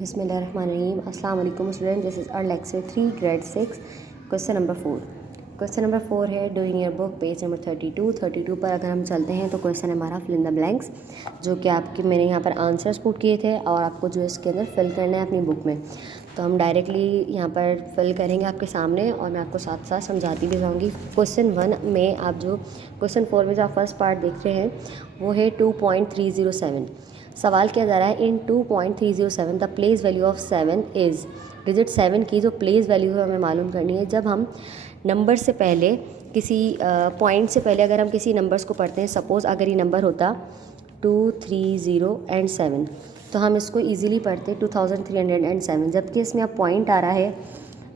बिस्मिल्लाहिर्रहमानिर्रहीम। अस्सलाम वालेकुम student, this is our lecture 3 grade 6 question number 4। Question number 4 है doing your book page number 32 पर अगर हम चलते हैं तो क्वेश्चन है हमारा फिल इन द ब्लैंक्स, जो कि आपके मैंने यहाँ पर आंसर्स पुट किए थे और आपको जो इसके अंदर फिल करना है अपनी बुक में। तो हम डायरेक्टली यहाँ पर फिल करेंगे आपके सामने और मैं आपको साथ साथ समझाती भी जाऊँगी। क्वेश्चन 1 में आप जो क्वेश्चन 4 में जो आप फर्स्ट पार्ट देख रहे हैं वो है 2.307। सवाल किया जा रहा है इन 2.307 the place value of 7 is. Digit 7 की जो प्लेस वैल्यू है हमें मालूम करनी है। जब हम नंबर से पहले किसी पॉइंट से पहले अगर हम किसी नंबर्स को पढ़ते हैं, सपोज़ अगर ये नंबर होता 2 3 0 एंड 7 तो हम इसको ईजिली पढ़ते 2307। जबकि इसमें अब पॉइंट आ रहा है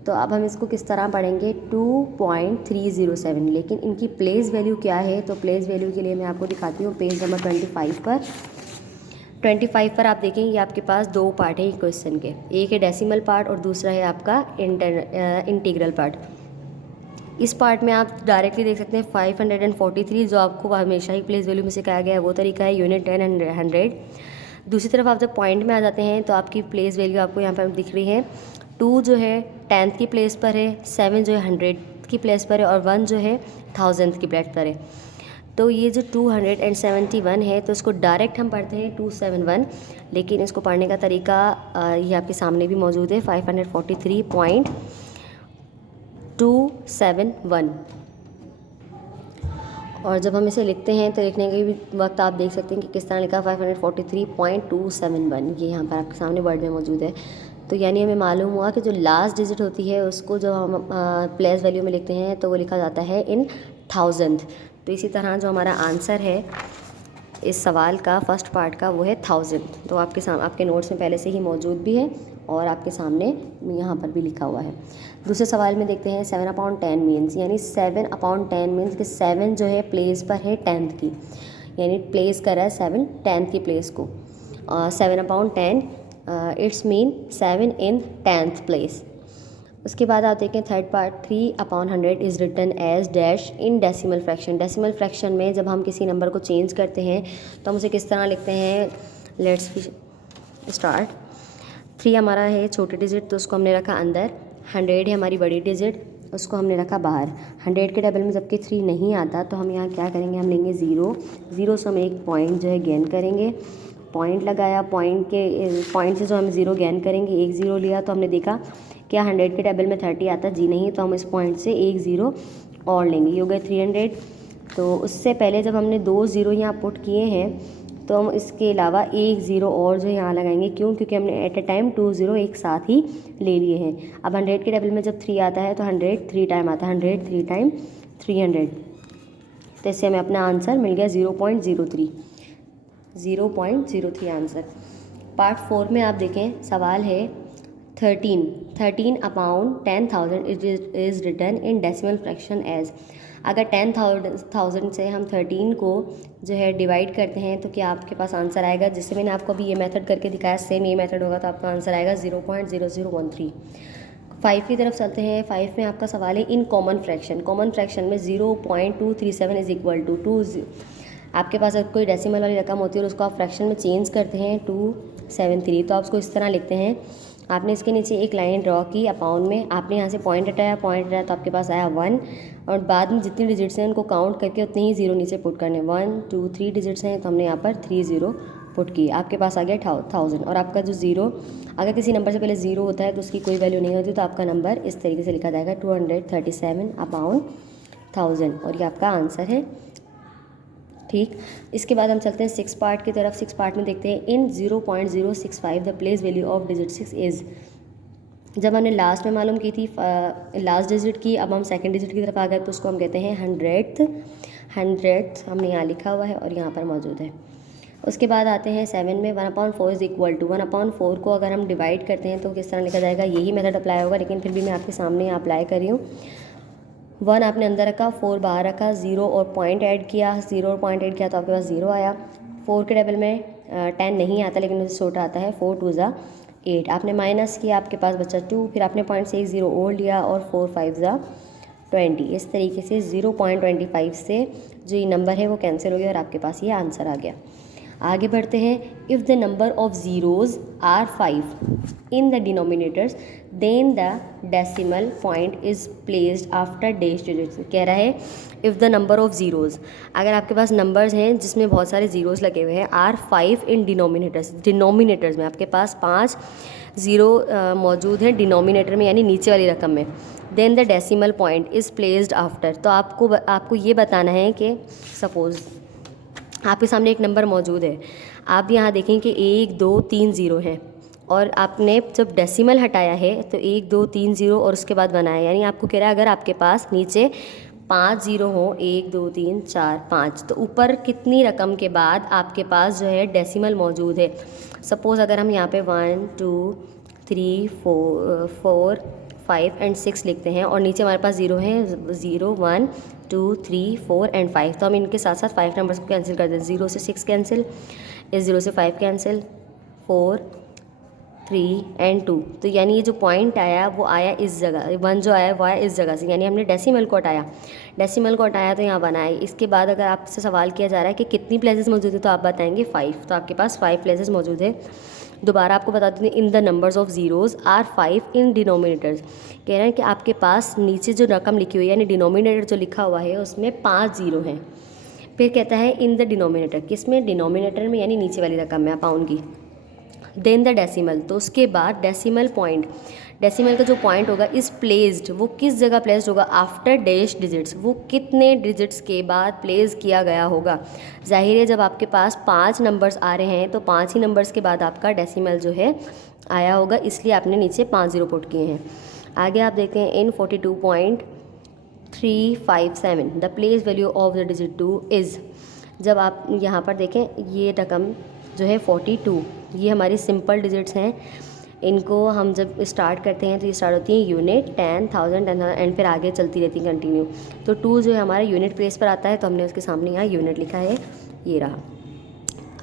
तो अब हम इसको किस तरह पढ़ेंगे 2.307। लेकिन इनकी प्लेस वैल्यू क्या है, तो प्लेस वैल्यू के लिए मैं आपको दिखाती हूँ पेज नंबर 25 पर आप देखेंगे ये आपके पास दो पार्ट हैं क्वेश्चन के, एक है डेसिमल पार्ट और दूसरा है आपका इंटीग्रल पार्ट। इस पार्ट में आप डायरेक्टली देख सकते हैं 543 जो आपको हमेशा ही प्लेस वैल्यू में सिखाया गया है वो तरीका है, यूनिट 10 एंड 100। दूसरी तरफ आप जब पॉइंट में आ जाते हैं तो आपकी प्लेस वैल्यू आपको यहाँ पर दिख रही है। 2 जो है 10th की प्लेस पर है, 7 जो है 100 की प्लेस पर है और 1 जो है 1000th की प्लेस पर है। तो ये जो 271 है तो इसको डायरेक्ट हम पढ़ते हैं 271, लेकिन इसको पढ़ने का तरीका ये आपके सामने भी मौजूद है 543.271। और जब हम इसे लिखते हैं तो लिखने के भी वक्त आप देख सकते हैं कि किस तरह लिखा 543.271, ये यहाँ पर आपके सामने वर्ड में मौजूद है। तो यानी हमें मालूम हुआ कि जो लास्ट डिजिट होती है उसको जो हम प्लेस वैल्यू में लिखते हैं तो वो लिखा जाता है इन 1000th। तो इसी तरह जो हमारा आंसर है इस सवाल का फर्स्ट पार्ट का वो है 1000। तो आपके नोट्स में पहले से ही मौजूद भी है और आपके सामने यहाँ पर भी लिखा हुआ है। दूसरे सवाल में देखते हैं 7/10 मीन्स, यानी 7/10 मीन्स कि 7 जो है प्लेस पर है 10th की, यानी प्लेस कर रहा है 7 10th की प्लेस को। 7/10 it's mean 7 in 10th place. उसके बाद आप देखें third part 3/100 is written as dash in decimal fraction. Decimal fraction में जब हम किसी नंबर को चेंज करते हैं तो हम उसे किस तरह लिखते हैं, लेट्स स्टार्ट। 3 हमारा है छोटे डिजिट तो उसको हमने रखा अंदर, 100 है हमारी बड़ी डिजिट उसको हमने रखा बाहर। 100 के टेबल में जबकि 3 नहीं आता तो हम यहाँ क्या करेंगे, हम लेंगे 0 से हम एक पॉइंट जो है गेन करेंगे, पॉइंट लगाया, पॉइंट से जो हम 0 गेन करेंगे, एक 0 लिया तो हमने देखा क्या 100 के टेबल में 30 आता जी नहीं, तो हम इस पॉइंट से एक 0 और लेंगे, ये हो गए 300। तो उससे पहले जब हमने 2 0 यहाँ पुट किए हैं तो हम इसके अलावा एक 0 और जो यहाँ लगाएंगे, क्यों, क्योंकि हमने एट ए टाइम 2 0 एक साथ ही ले लिए हैं। अब 100 के टेबल में जब 3 आता है तो 100 3 टाइम आता है, 100 3 टाइम 300। तो इससे हमें अपना आंसर मिल गया 0.03 आंसर। पार्ट 4 में आप देखें सवाल है 13/10,000 is written in decimal fraction as. अगर 10,000 से हम 13 को जो है डिवाइड करते हैं तो क्या आपके पास आंसर आएगा, जिससे मैंने आपको अभी ये मेथड करके दिखाया, सेम ये मेथड होगा तो आपका आंसर आएगा 0.0013। 5 की तरफ चलते हैं। 5 में आपका सवाल है in common fraction. Common fraction में 0.237 इज इक्वल टू 2। आपके पास अगर कोई डेसिमल वाली रकम होती है और उसको आप फ्रैक्शन में चेंज करते हैं 273, तो आप उसको इस तरह लिखते हैं। आपने इसके नीचे एक लाइन ड्रॉ की अपाउंड में, आपने यहाँ से पॉइंट हटाया तो आपके पास आया 1 और बाद में जितनी डिजिट्स हैं उनको काउंट करके उतने ही 0 नीचे पुट करने। 1 2 3 डिजिट्स हैं तो हमने यहाँ पर 3 0 पुट किए, आपके पास आ गया 1000। और आपका जो 0 अगर किसी नंबर से पहले 0 होता है तो उसकी कोई वैल्यू नहीं होती, तो आपका नंबर इस तरीके से लिखा जाएगा 237/1000 और ये आपका आंसर है। ठीक, इसके बाद हम चलते हैं 6 पार्ट की तरफ। 6 पार्ट में देखते हैं इन 0.065 the place value of digit 6 is. जब हमने लास्ट में मालूम की थी लास्ट डिजिट की, अब हम सेकंड डिजिट की तरफ आ गए तो उसको हम कहते हैं 100th हमने यहाँ लिखा हुआ है और यहाँ पर मौजूद है। उसके बाद आते हैं 7 में 1/4 इज़ इक्वल टू 1/4 को अगर हम डिवाइड करते हैं तो किस तरह लिखा जाएगा, यही मेथड अप्लाई होगा, लेकिन फिर भी मैं आपके सामने अप्लाई कर रही हूँ। 1 आपने अंदर रखा, 4 बाहर रखा, 0 और पॉइंट ऐड किया, 0 और पॉइंट ऐड किया तो आपके पास 0 आया। 4 के टेबल में 10 नहीं आता लेकिन मुझे छोटा आता है, 4 2 ज़ा 8। आपने माइनस किया, आपके पास बचा 2, फिर आपने पॉइंट से एक 0 और लिया और 4 5 ज़ा 20। इस तरीके से 0.25 से जो ये नंबर है वो कैंसिल हो गया और आपके पास ये आंसर आ गया। आगे बढ़ते हैं। If the number of zeros are 5 in the denominators then the decimal point is placed after dash digits. कह रहा है if the number of zeros, अगर आपके पास नंबर्स हैं जिसमें बहुत सारे ज़ीरोज़ लगे हुए हैं, आर 5 इन डिनोमिनेटर्स में आपके पास 5 ज़ीरो मौजूद हैं डिनोमिनेटर में, यानी नीचे वाली रकम में, then the decimal point is placed after. तो आपको ये बताना है कि सपोज़ आपके सामने एक नंबर मौजूद है, आप यहाँ देखें कि 1 2 3 ज़ीरो हैं, और आपने जब डेसिमल हटाया है तो 1 2 3 ज़ीरो और उसके बाद बनाया, यानी आपको कह रहा है अगर आपके पास नीचे 5 ज़ीरो हो, 1 2 3 4 5, तो ऊपर कितनी रकम के बाद आपके पास जो है डेसिमल मौजूद है। सपोज़ अगर हम यहाँ पे 1 2 3 4 5 एंड 6 लिखते हैं और नीचे हमारे पास ज़ीरो है, 0 1 2 3 4 एंड 5, तो हम इनके साथ साथ 5 नंबर्स को कैंसिल कर दें। 0 से 6 कैंसिल, इस 0 से 5 कैंसिल, 4 3 एंड 2, तो यानी ये जो पॉइंट आया वो आया इस जगह, 1 जो आया वो आया इस जगह से, यानी हमने डेसिमल को हटाया तो यहाँ बनाए। इसके बाद अगर आपसे सवाल किया जा रहा है कि कितनी प्लेसेस मौजूद है तो आप बताएंगे 5, तो आपके पास 5 प्लेसेस मौजूद है। दोबारा आपको बता देते हैं in the numbers of zeros are 5 in denominators, कह रहे हैं कि आपके पास नीचे जो रकम लिखी हुई है यानी डिनोमिनेटर जो लिखा हुआ है उसमें 5 ज़ीरो हैं। फिर कहता है इन द डिनोमिनेटर, किसमें, डिनोमिनेटर में, यानी नीचे वाली रकम में, अपाउंड की। देन द डेसिमल, तो उसके बाद डेसिमल पॉइंट, डेसिमल का जो पॉइंट होगा इज़ प्लेस्ड, वो किस जगह प्लेस्ड होगा, आफ्टर डैश डिजिट्स, वो कितने डिजिट्स के बाद प्लेस किया गया होगा। जाहिर है जब आपके पास 5 नंबर्स आ रहे हैं तो 5 ही नंबर्स के बाद आपका डेसिमल जो है आया होगा, इसलिए आपने नीचे 5 ज़ीरो पुट किए हैं। आगे आप देखते हैं इन 42.357 the place value of the digit 2 is. जब आप यहाँ पर देखें ये रकम जो है 42, ये हमारी सिंपल डिजिट्स हैं, इनको हम जब स्टार्ट करते हैं तो ये स्टार्ट होती हैं यूनिट 10, 1000 एंड फिर आगे चलती रहती है कंटिन्यू। तो 2 जो है हमारा यूनिट प्लेस पर आता है तो हमने उसके सामने यहाँ यूनिट लिखा है, ये रहा।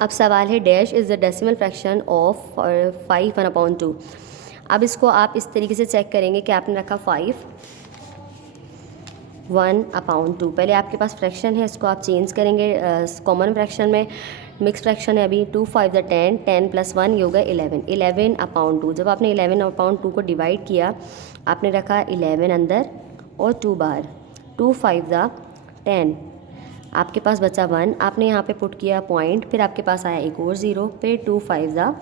अब सवाल है dash is the decimal fraction of 5 1/2। अब इसको आप इस तरीके से चेक करेंगे कि आपने रखा 5 1/2, पहले आपके पास फ्रैक्शन है, इसको आप चेंज करेंगे कॉमन फ्रैक्शन में, मिक्स फ्रैक्शन है अभी। 2 5 10, 10 + 1 ये होगा 11, 11/2। जब आपने 11/2 को डिवाइड किया, आपने रखा 11 अंदर और 2 बाहर, 2 5 10, आपके पास बचा 1, आपने यहाँ पे पुट किया पॉइंट, फिर आपके पास आया एक और 0, फिर 2 5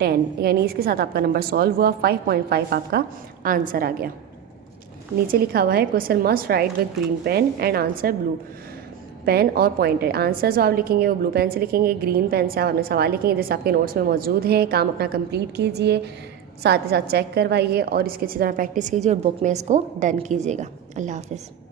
10, यानी इसके साथ आपका नंबर सॉल्व हुआ, 5.5 आपका आंसर आ गया। नीचे लिखा हुआ है question must write with green pen and answer blue pen और पॉइंटर। आंसर जो आप लिखेंगे वो ब्लू पेन से लिखेंगे, ग्रीन पेन से आप अपने सवाल लिखेंगे जैसे आपके नोट्स में मौजूद हैं। काम अपना कंप्लीट कीजिए, साथ ही साथ चेक करवाइए और इसकी अच्छी तरह प्रैक्टिस कीजिए और बुक में इसको डन कीजिएगा। अल्लाह हाफिज़।